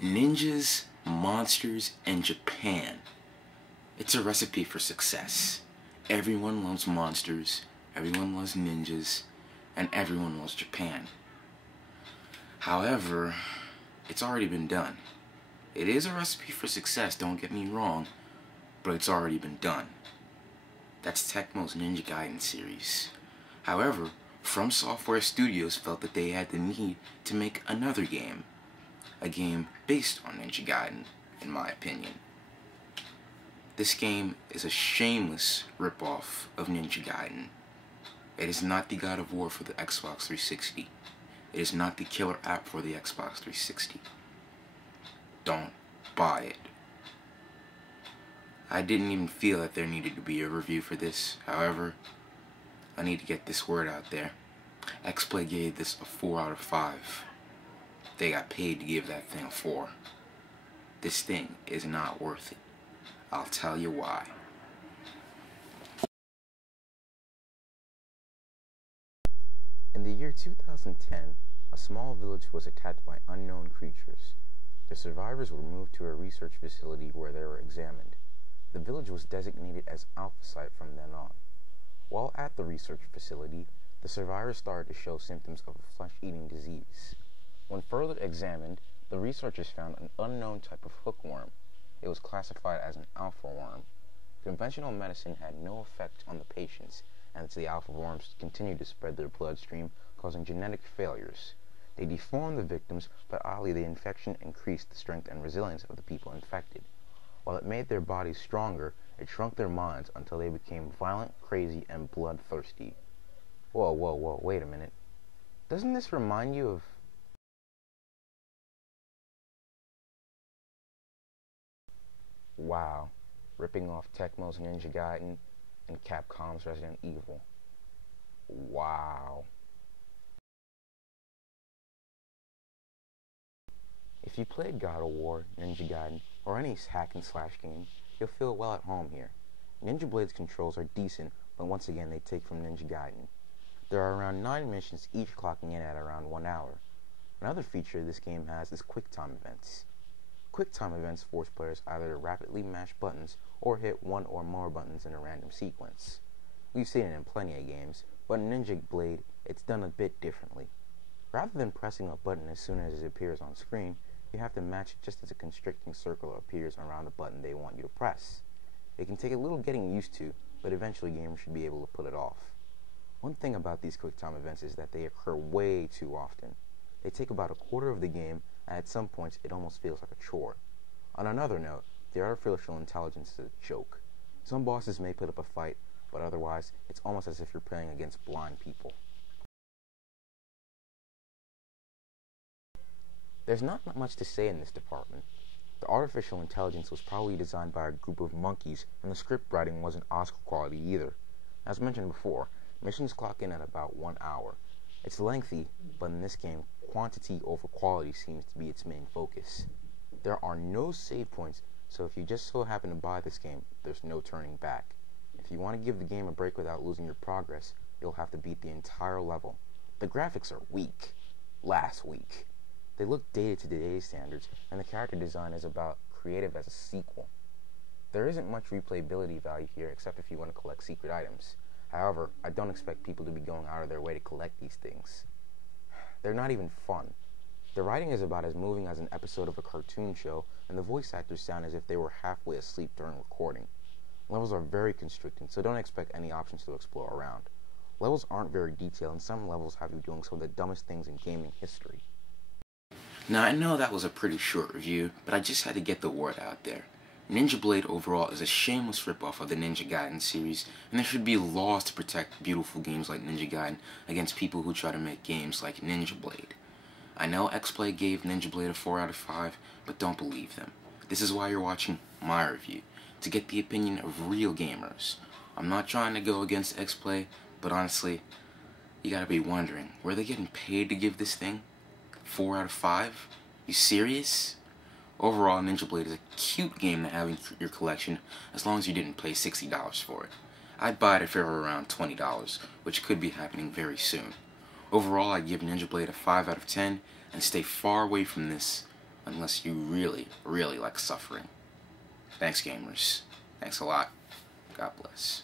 Ninjas, monsters, and Japan. It's a recipe for success. Everyone loves monsters, everyone loves ninjas, and everyone loves Japan. However, it's already been done. It is a recipe for success, don't get me wrong, but it's already been done. That's Tecmo's Ninja Gaiden series. However, From Software Studios felt that they had the need to make another game. A game based on Ninja Gaiden, in my opinion. This game is a shameless ripoff of Ninja Gaiden. It is not the God of War for the Xbox 360. It is not the killer app for the Xbox 360. Don't buy it. I didn't even feel that there needed to be a review for this. However, I need to get this word out there. XPlay gave this a 4 out of 5. They got paid to give that thing a 4. This thing is not worth it. I'll tell you why. In the year 2010, a small village was attacked by unknown creatures. The survivors were moved to a research facility where they were examined. The village was designated as Alpha Site from then on. While at the research facility, the survivors started to show symptoms of a flesh-eating disease. When further examined, the researchers found an unknown type of hookworm. It was classified as an alpha worm. Conventional medicine had no effect on the patients, and the alpha worms continued to spread their bloodstream, causing genetic failures. They deformed the victims, but oddly the infection increased the strength and resilience of the people infected. While it made their bodies stronger, it shrunk their minds until they became violent, crazy, and bloodthirsty. Whoa, wait a minute. Doesn't this remind you of... Wow, ripping off Tecmo's Ninja Gaiden and Capcom's Resident Evil. Wow. If you played God of War, Ninja Gaiden, or any hack and slash game, you'll feel well at home here. Ninja Blade's controls are decent, but once again they take from Ninja Gaiden. There are around 9 missions, each clocking in at around 1 hour. Another feature this game has is QuickTime events. QuickTime events force players either to rapidly mash buttons or hit one or more buttons in a random sequence. We've seen it in plenty of games, but in Ninja Blade, it's done a bit differently. Rather than pressing a button as soon as it appears on screen, you have to match it just as a constricting circle appears around the button they want you to press. It can take a little getting used to, but eventually gamers should be able to pull it off. One thing about these QuickTime events is that they occur way too often. They take about a quarter of the game, and at some points it almost feels like a chore. On another note, the artificial intelligence is a joke. Some bosses may put up a fight, but otherwise it's almost as if you're playing against blind people. There's not much to say in this department. The artificial intelligence was probably designed by a group of monkeys, and the script writing wasn't Oscar quality either. As mentioned before, missions clock in at about 1 hour. It's lengthy, but in this game, quantity over quality seems to be its main focus. There are no save points, so if you just so happen to buy this game, there's no turning back. If you want to give the game a break without losing your progress, you'll have to beat the entire level. The graphics are weak. Last week. They look dated to today's standards, and the character design is about creative as a sequel. There isn't much replayability value here except if you want to collect secret items. However, I don't expect people to be going out of their way to collect these things. They're not even fun. The writing is about as moving as an episode of a cartoon show, and the voice actors sound as if they were halfway asleep during recording. Levels are very constricting, so don't expect any options to explore around. Levels aren't very detailed, and some levels have you doing some of the dumbest things in gaming history. Now I know that was a pretty short review, but I just had to get the word out there. Ninja Blade overall is a shameless ripoff of the Ninja Gaiden series, and there should be laws to protect beautiful games like Ninja Gaiden against people who try to make games like Ninja Blade. I know XPlay gave Ninja Blade a 4 out of 5, but don't believe them. This is why you're watching my review, to get the opinion of real gamers. I'm not trying to go against XPlay, but honestly, you gotta be wondering, were they getting paid to give this thing 4 out of 5? You serious? Overall, Ninja Blade is a cute game to have in your collection as long as you didn't pay $60 for it. I'd buy it if it were around $20, which could be happening very soon. Overall, I'd give Ninja Blade a 5 out of 10 and stay far away from this unless you really, really like suffering. Thanks, gamers. Thanks a lot. God bless.